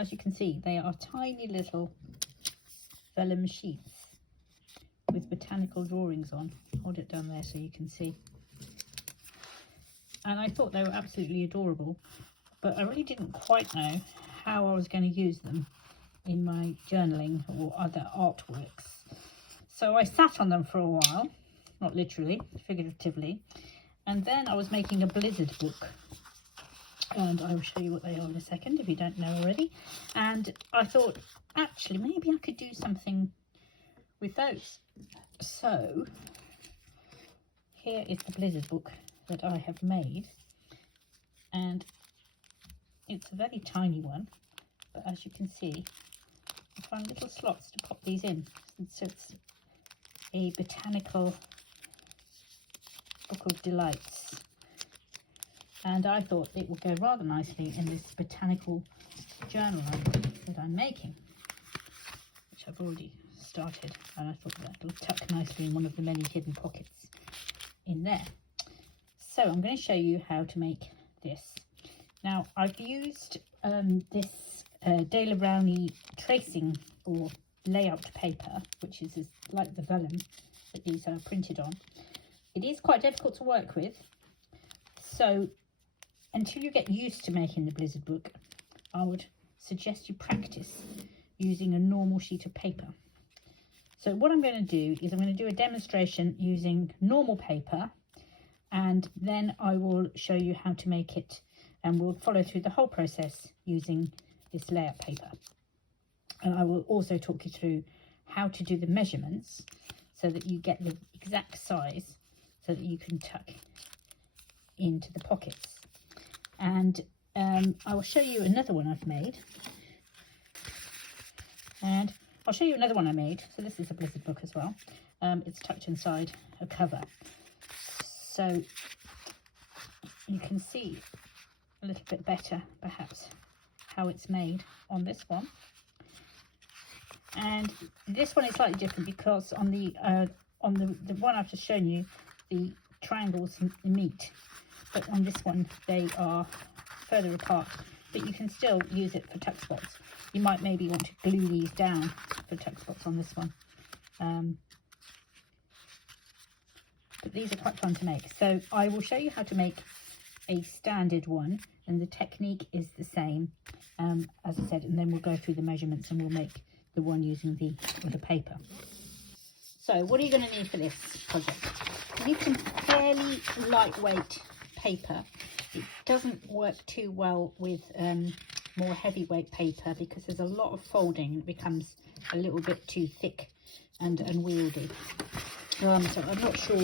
as you can see, they are tiny little vellum sheets with botanical drawings on. Hold it down there so you can see. And I thought they were absolutely adorable, but I really didn't quite know how I was going to use them in my journaling or other artworks. So I sat on them for a while, not literally, figuratively, and then I was making a blizzard book, and I will show you what they are in a second if you don't know already. And I thought, actually, maybe I could do something with those. So here is the blizzard book that I have made, and it's a very tiny one, but as you can see, I found little slots to pop these in. So it's a botanical book of delights, and I thought it would go rather nicely in this botanical journal that I'm making, which I've already started, and I thought that will tuck nicely in one of the many hidden pockets in there. So I'm going to show you how to make this. Now I've used this Daler Brownie tracing or layout paper, which is like the vellum that these are printed on. It is quite difficult to work with, so until you get used to making the blizzard book, I would suggest you practice using a normal sheet of paper. So what I'm going to do is I'm going to do a demonstration using normal paper, and then I will show you how to make it, and we'll follow through the whole process using this layout paper. And I will also talk you through how to do the measurements so that you get the exact size so that you can tuck into the pockets. And I will show you another one I've made. And I'll show you another one I made. So this is a blizzard book as well. It's tucked inside a cover. So you can see a little bit better, perhaps, how it's made on this one. And this one is slightly different because on the one I've just shown you, the triangles meet, but on this one they are further apart, but you can still use it for tuck spots. You might maybe want to glue these down for tuck spots on this one, but these are quite fun to make. So I will show you how to make a standard one, and the technique is the same as I said, and then we'll go through the measurements and we'll make the one using the paper. So what are you going to need for this project? You need some fairly lightweight paper. It doesn't work too well with more heavyweight paper because there's a lot of folding and it becomes a little bit too thick and unwieldy. So I'm not sure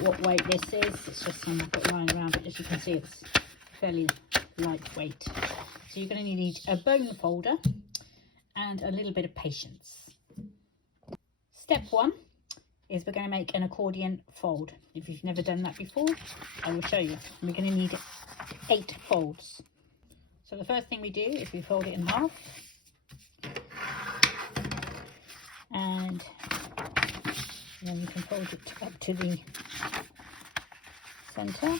what weight this is. It's just some I've got lying around, but as you can see, it's fairly lightweight. So you're going to need a bone folder and a little bit of patience. Step one is we're going to make an accordion fold. If you've never done that before, I will show you. We're going to need 8 folds. So the first thing we do is we fold it in half, and then you can fold it up to the centre.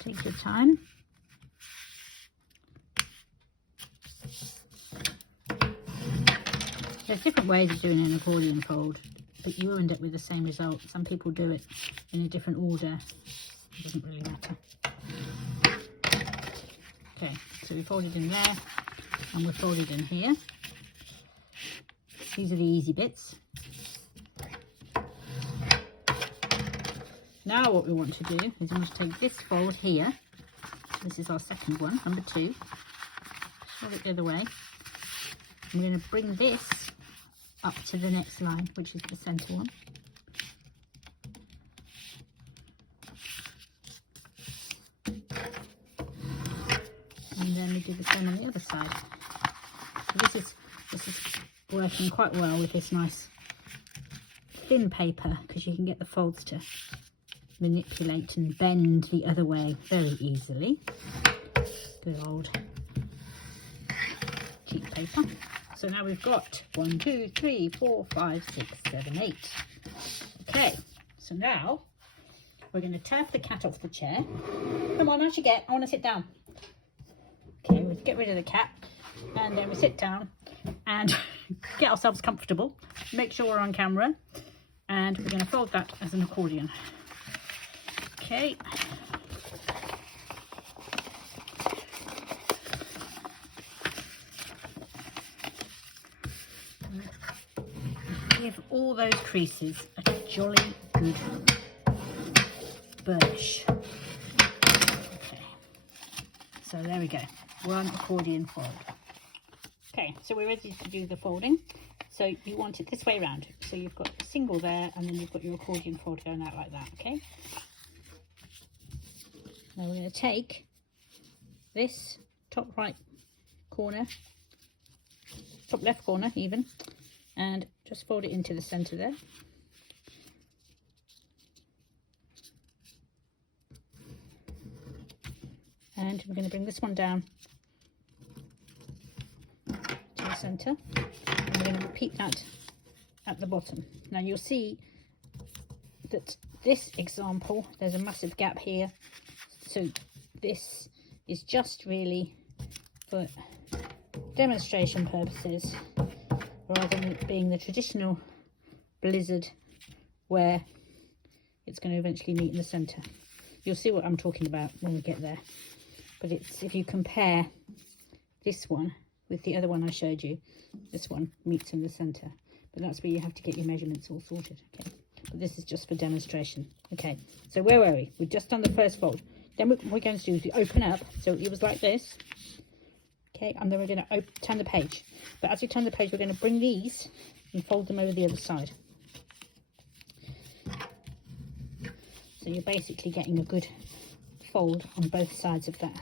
Take your time. There's different ways of doing an accordion fold, but you will end up with the same result. Some people do it in a different order. It doesn't really matter. Okay, so we folded in there and we're folded in here. These are the easy bits. Now what we want to do is we want to take this fold here. This is our second one, number 2. Fold it the other way. I'm going to bring this up to the next line, which is the centre one. And then we do the same on the other side. So this is working quite well with this nice thin paper, because you can get the folds to manipulate and bend the other way very easily. Good old cheap paper. So now we've got 1, 2, 3, 4, 5, 6, 7, 8. Okay, so now we're going to turf the cat off the chair. Come on, out you get. I want to sit down. Okay, we get rid of the cat, and then we sit down and get ourselves comfortable. Make sure we're on camera, and we're going to fold that as an accordion. Okay. Give all those creases a jolly good burnish. Okay, so there we go, one accordion fold. Okay, so we're ready to do the folding. So you want it this way around. So you've got a single there, and then you've got your accordion fold going out like that, okay? Now we're going to take this top right corner, top left corner even, and just fold it into the centre there. And we're going to bring this one down to the centre, and we're going to repeat that at the bottom. Now you'll see that this example, there's a massive gap here, so this is just really for demonstration purposes, rather than it being the traditional blizzard where it's going to eventually meet in the centre. You'll see what I'm talking about when we get there. But it's, if you compare this one with the other one I showed you, this one meets in the centre. But that's where you have to get your measurements all sorted, okay? But this is just for demonstration. Okay, so where were we? We've just done the first fold. Then what we're going to do is we open up, so it was like this. Okay, and then we're going to turn the page. But as we turn the page, we're going to bring these and fold them over the other side. So you're basically getting a good fold on both sides of that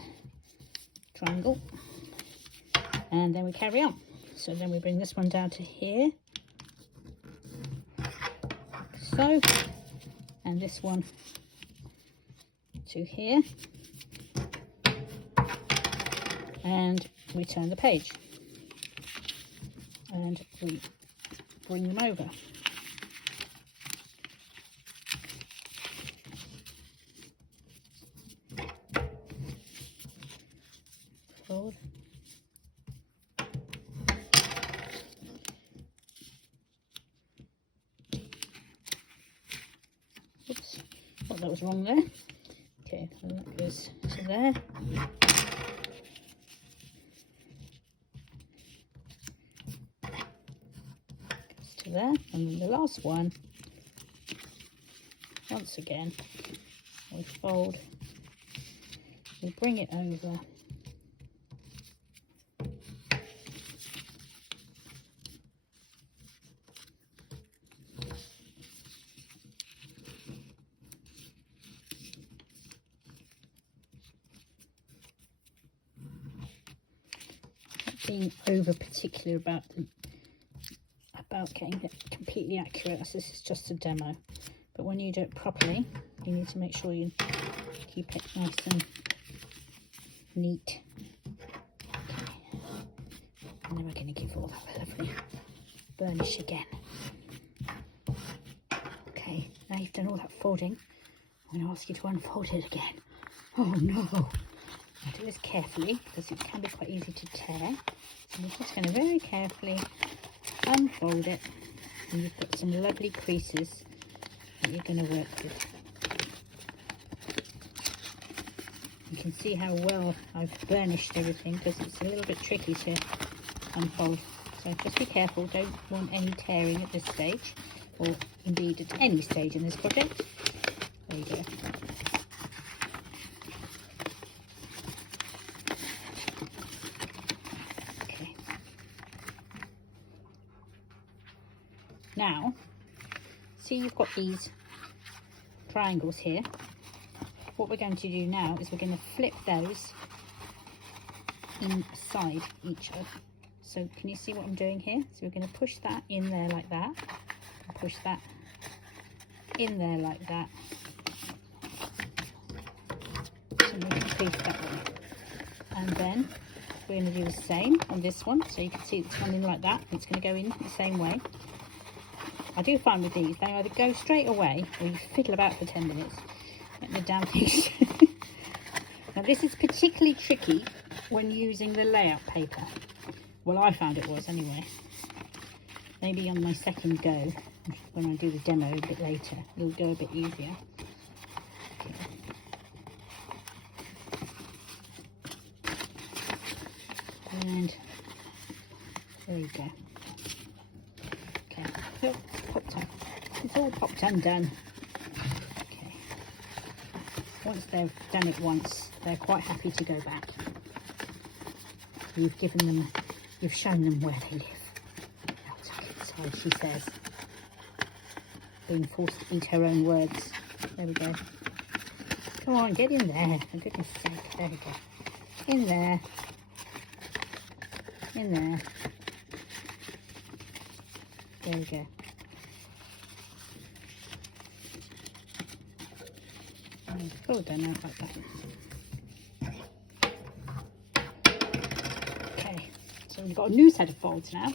triangle. And then we carry on. So then we bring this one down to here. So, and this one to here. And we turn the page. And we bring them over. Fold. Oops, thought that was wrong there. Okay, and that goes to there. Goes to there, and then the last one, once again, we fold, we bring it over. Being over particular about getting it completely accurate, as this is just a demo, but when you do it properly you need to make sure you keep it nice and neat. Okay. And then we're going to give all that a lovely burnish again. Okay, now you've done all that folding, I'm going to ask you to unfold it again. Oh no! Now do this carefully because it can be quite easy to tear. So we're just going to very carefully unfold it, and you've got some lovely creases that you're going to work with. You can see how well I've burnished everything because it's a little bit tricky to unfold. So just be careful, don't want any tearing at this stage, or indeed at any stage in this project. There you go. Now, see you've got these triangles here. What we're going to do now is we're going to flip those inside each other. So can you see what I'm doing here? So we're going to push that in there like that, and push that in there like that. So we can crease that way. And then we're going to do the same on this one. So you can see it's gone in like that. It's going to go in the same way. I do find with these, they either go straight away or you fiddle about for 10 minutes. the damn things. Now this is particularly tricky when using the layout paper. Well, I found it was anyway. Maybe on my second go, when I do the demo a bit later, it'll go a bit easier. Okay. And there you go. Okay, so popped on. It's all popped undone. Okay. Once they've done it once, they're quite happy to go back. You've given them, you've shown them where they live. Outside, inside, she says. Being forced to eat her own words. There we go. Come on, get in there. For goodness sake. There we go. In there. In there. There we go. And fold them out like that. Okay, so we've got a new set of folds now.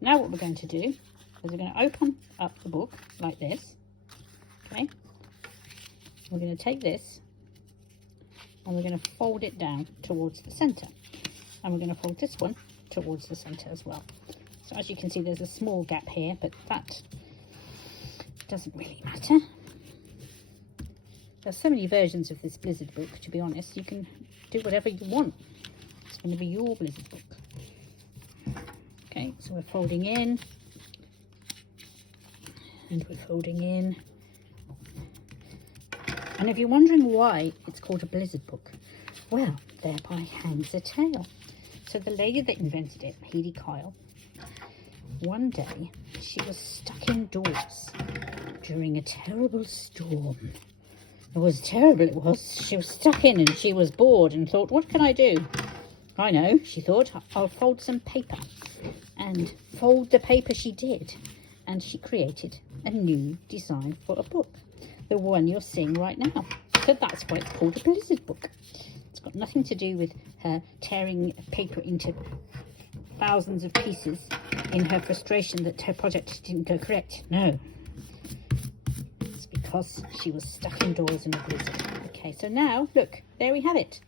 Now what we're going to do is we're going to open up the book like this. Okay. We're going to take this and we're going to fold it down towards the centre. And we're going to fold this one towards the centre as well. So as you can see, there's a small gap here, but that doesn't really matter. There's so many versions of this Blizzard book, to be honest. You can do whatever you want. It's going to be your Blizzard book. Okay, so we're folding in. And we're folding in. And if you're wondering why it's called a Blizzard book, well, thereby hangs a tale. So the lady that invented it, Hede Kyle, one day she was stuck indoors during a terrible storm. It was terrible, it was. She was stuck in and she was bored and thought, what can I do? I know, she thought, I'll fold some paper. And fold the paper she did. And she created a new design for a book. The one you're seeing right now. So that's why it's called a Blizzard book. It's got nothing to do with her tearing paper into thousands of pieces in her frustration that her project didn't go correct. No. It's because she was stuck indoors in a blizzard. Okay, so now, look, there we have it.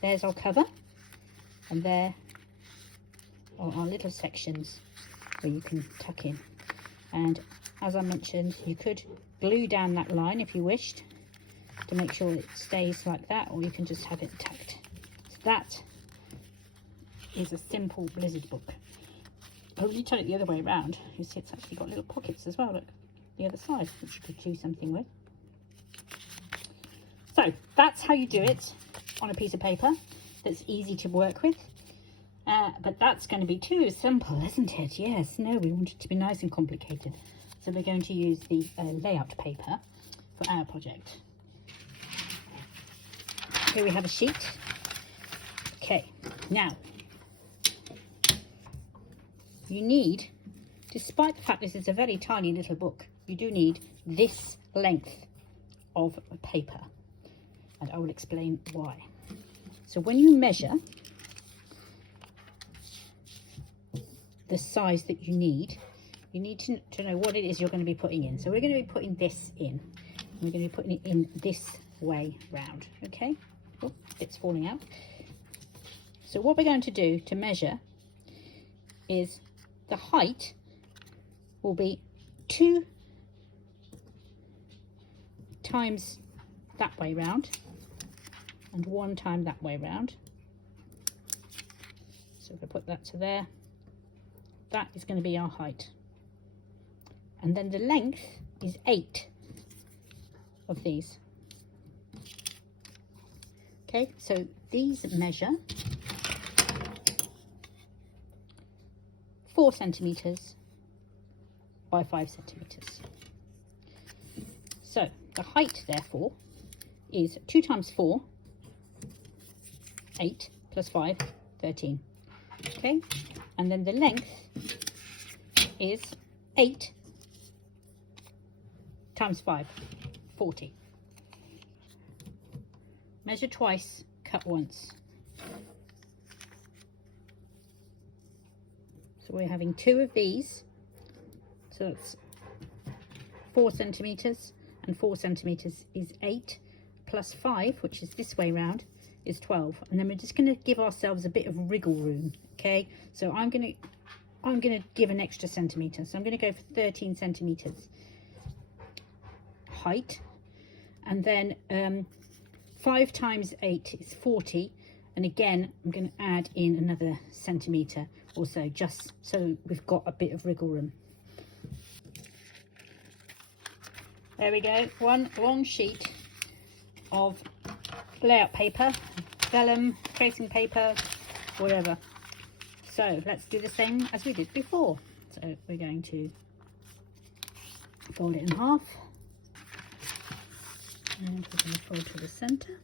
There's our cover. And there are our little sections where you can tuck in. And as I mentioned, you could glue down that line if you wished to make sure it stays like that, or you can just have it tucked. So that is a simple Blizzard book. But when you turn it the other way around, you see it's actually got little pockets as well, look, the other side, which you could do something with. So that's how you do it on a piece of paper that's easy to work with. But that's going to be too simple, isn't it? Yes, no, we want it to be nice and complicated. So we're going to use the layout paper for our project. Here we have a sheet. Okay, now you need, despite the fact this is a very tiny little book, you do need this length of paper, and I will explain why. So when you measure the size that you need to know what it is you're going to be putting in. So we're going to be putting this in. We're going to be putting it in this way round. Okay, oh, it's falling out. So what we're going to do to measure is the height will be 2 times that way round and 1 time that way round. So if I put that to there, that is going to be our height. And then the length is 8 of these. Okay, so these measure 4 centimetres by 5 centimetres. So the height, therefore, is 2 times 4, 8, plus 5, 13. Okay, and then the length is 8 times 5, 40. Measure twice, cut once. So we're having 2 of these. So that's 4 centimetres, and 4 centimetres is 8. plus 5, which is this way round, is 12. And then we're just going to give ourselves a bit of wriggle room. Okay, so I'm going to give an extra centimetre. So I'm going to go for 13 centimetres height. And then 5 times 8 is 40. And again, I'm going to add in another centimetre or so, just so we've got a bit of wriggle room. There we go, one long sheet of layout paper, vellum, tracing paper, whatever. So let's do the same as we did before. So we're going to fold it in half, and we're going to fold to the centre.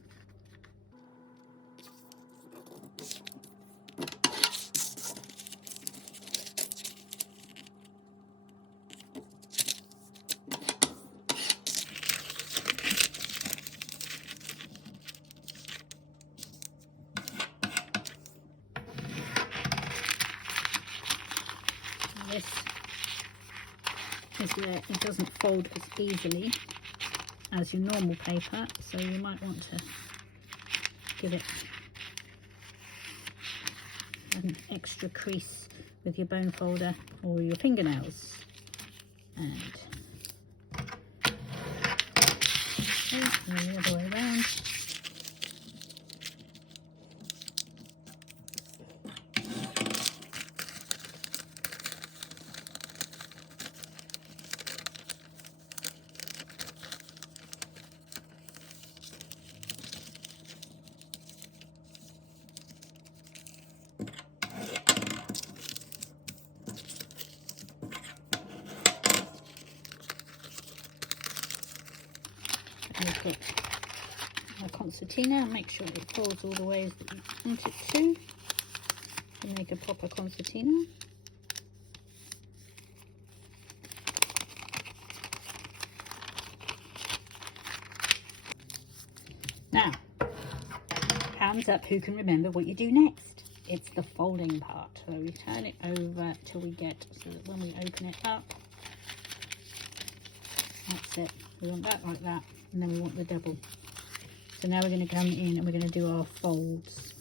This is where it doesn't fold as easily as your normal paper, so you might want to give it an extra crease with your bone folder or your fingernails. And the other way around. Look at our concertina and make sure it folds all the ways that you want it to make a proper concertina. Now, hands up who can remember what you do next. It's the folding part. So we turn it over till we get, so that when we open it up, that's it. We want that like that. And then we want the double. So now we're going to come in and we're going to do our folds.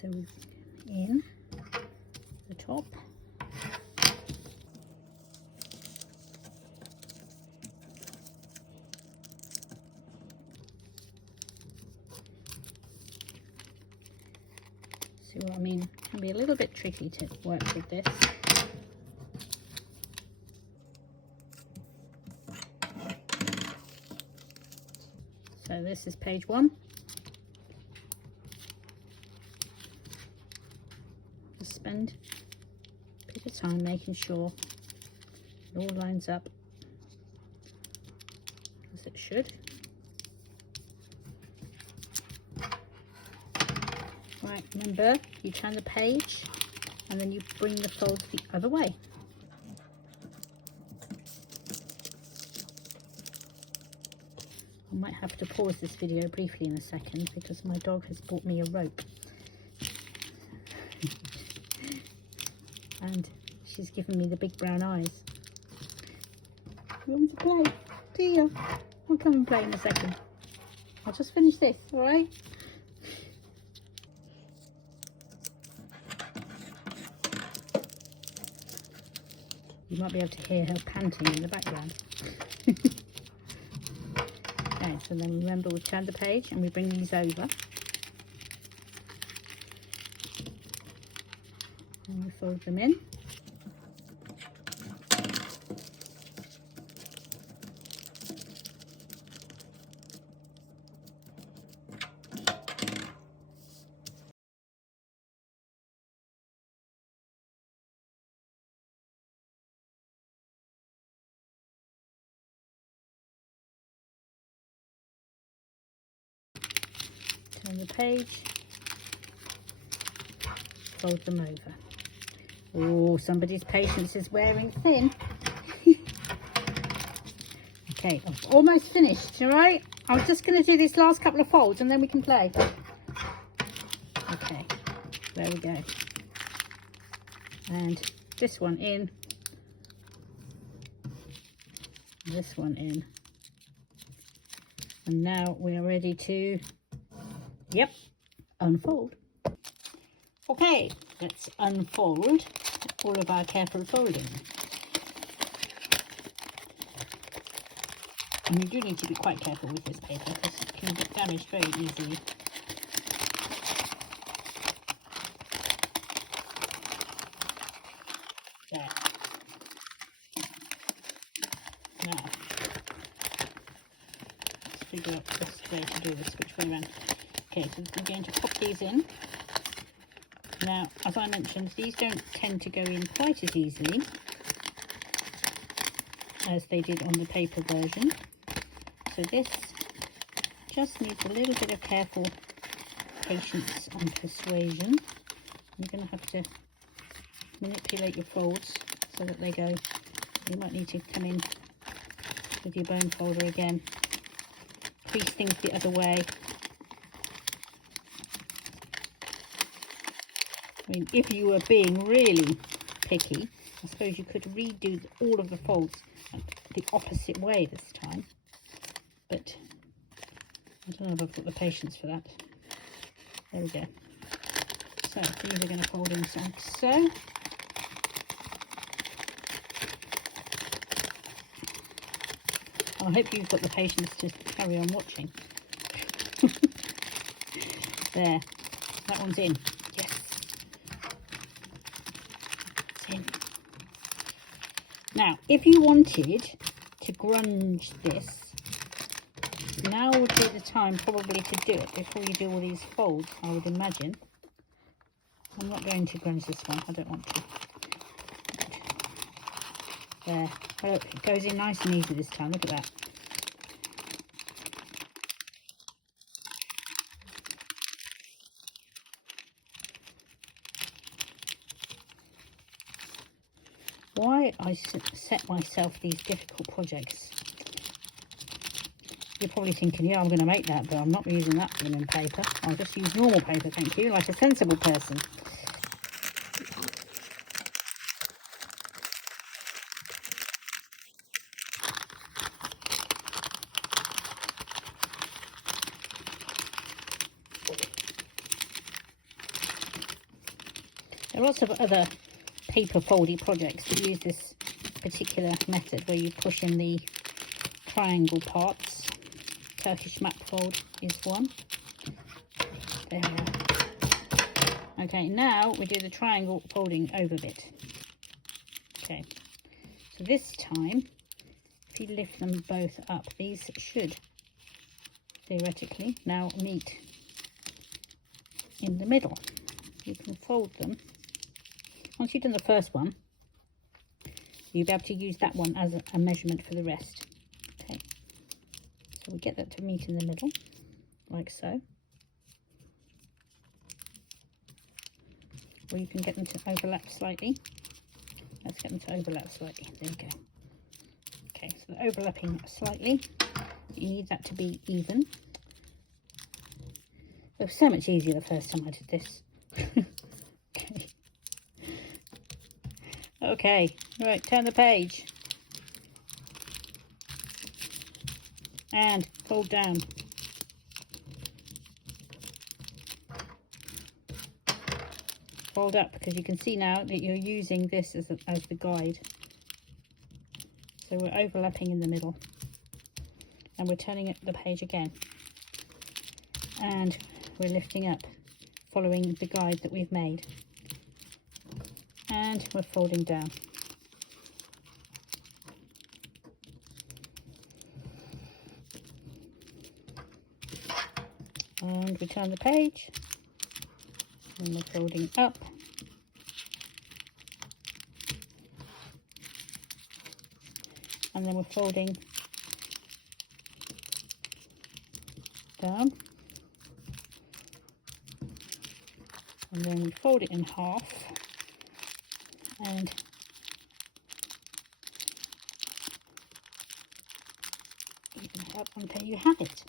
So in the top. See what I mean? It can be a little bit tricky to work with this. So this is page 1. Just spend a bit of time making sure it all lines up as it should. Right, remember, you turn the page and then you bring the fold the other way. I might have to pause this video briefly in a second because my dog has brought me a rope. And she's given me the big brown eyes. You want me to play? Do you? I'll come and play in a second. I'll just finish this, alright? You might be able to hear her panting in the background. Okay, so then remember we turn the page and we bring these over. And we fold them in. Turn the page, fold them over. Oh, somebody's patience is wearing thin. Okay, I've almost finished, all right? I'm just going to do this last couple of folds and then we can play. Okay, there we go. And this one in. this one in. And now we are ready to, yep, unfold. Okay, let's unfold all of our careful folding. And you do need to be quite careful with this paper because it can get damaged very easily. There. Now, let's figure out the best way to do this, which way around. Okay, so we're going to pop these in. Now, as I mentioned, these don't tend to go in quite as easily as they did on the paper version. So this just needs a little bit of careful patience and persuasion. You're going to have to manipulate your folds so that they go. You might need to come in with your bone folder again. Crease things the other way. I mean, if you were being really picky, I suppose you could redo all of the folds the opposite way this time. But I don't know if I've got the patience for that. There we go. So these are going to fold inside so. I hope you've got the patience to carry on watching. There, that one's in. Yes, it's in. Now, if you wanted to grunge this, now would be the time probably to do it before you do all these folds, I would imagine. I'm not going to grunge this one, I don't want to. There, oh, look, it goes in nice and easy this time, look at that. Why I set myself these difficult projects. You're probably thinking, yeah, I'm going to make that, but I'm not using that linen paper. I'll just use normal paper, thank you, like a sensible person. There are lots of other paper foldy projects that use this particular method where you push in the triangle parts. Turkish map fold is one. There we are. Okay, now we do the triangle folding over bit. Okay, so this time, if you lift them both up, these should theoretically now meet in the middle. You can fold them. Once you've done the first one, you'll be able to use that one as a measurement for the rest. Okay, so we get that to meet in the middle, like so. Or you can get them to overlap slightly. Let's get them to overlap slightly. There we go. Okay, so they're overlapping slightly. You need that to be even. It was so much easier the first time I did this. Okay. Okay, right, turn the page. And fold down. Fold up, because you can see now that you're using this as the guide. So we're overlapping in the middle. And we're turning up the page again. And we're lifting up, following the guide that we've made. And we're folding down. And we turn the page. And we're folding up. And then we're folding down. And then we fold it in half. And even it up until you have it.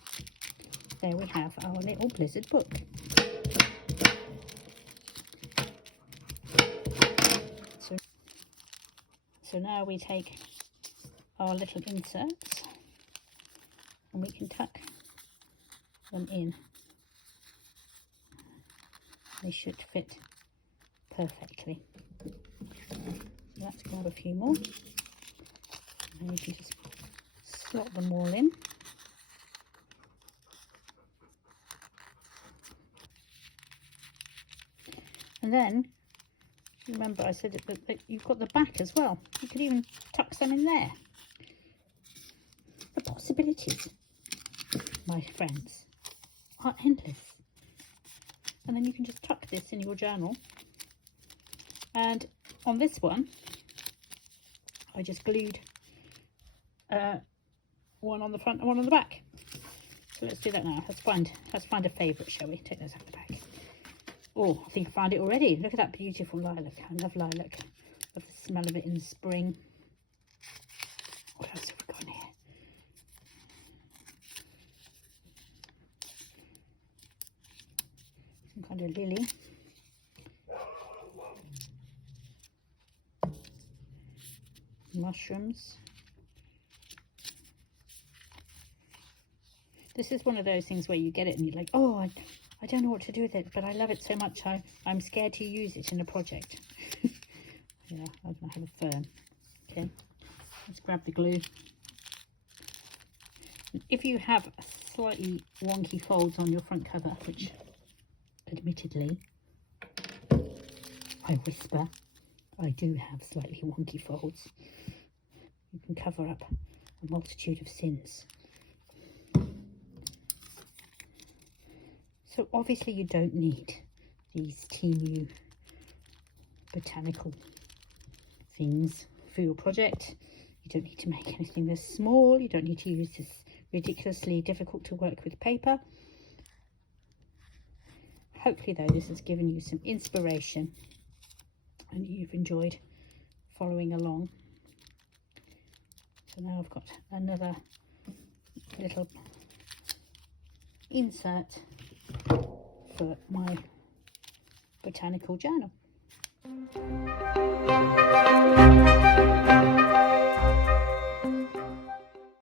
There we have our little blizzard book. So now we take our little inserts, and we can tuck them in. They should fit perfectly. So let's grab a few more, and we can just slot them all in. And then, remember I said that you've got the back as well. You could even tuck some in there. The possibilities, my friends, are endless. And then you can just tuck this in your journal. And on this one, I just glued one on the front and one on the back. So let's do that now. Let's find a favourite, shall we? Take those out the back. Oh, I think I found it already. Look at that beautiful lilac. I love lilac. Love the smell of it in the spring. What else have we got in here? Some kind of lily. Mushrooms. This is one of those things where you get it and you're like, oh, I don't know what to do with it, but I love it so much I'm scared to use it in a project. Yeah, I don't have a fern. Okay, let's grab the glue. If you have slightly wonky folds on your front cover, which admittedly, I whisper, I do have slightly wonky folds, you can cover up a multitude of sins. So obviously you don't need these teeny botanical things for your project. You don't need to make anything this small. You don't need to use this ridiculously difficult to work with paper. Hopefully though this has given you some inspiration and you've enjoyed following along. So now I've got another little insert for my botanical journal.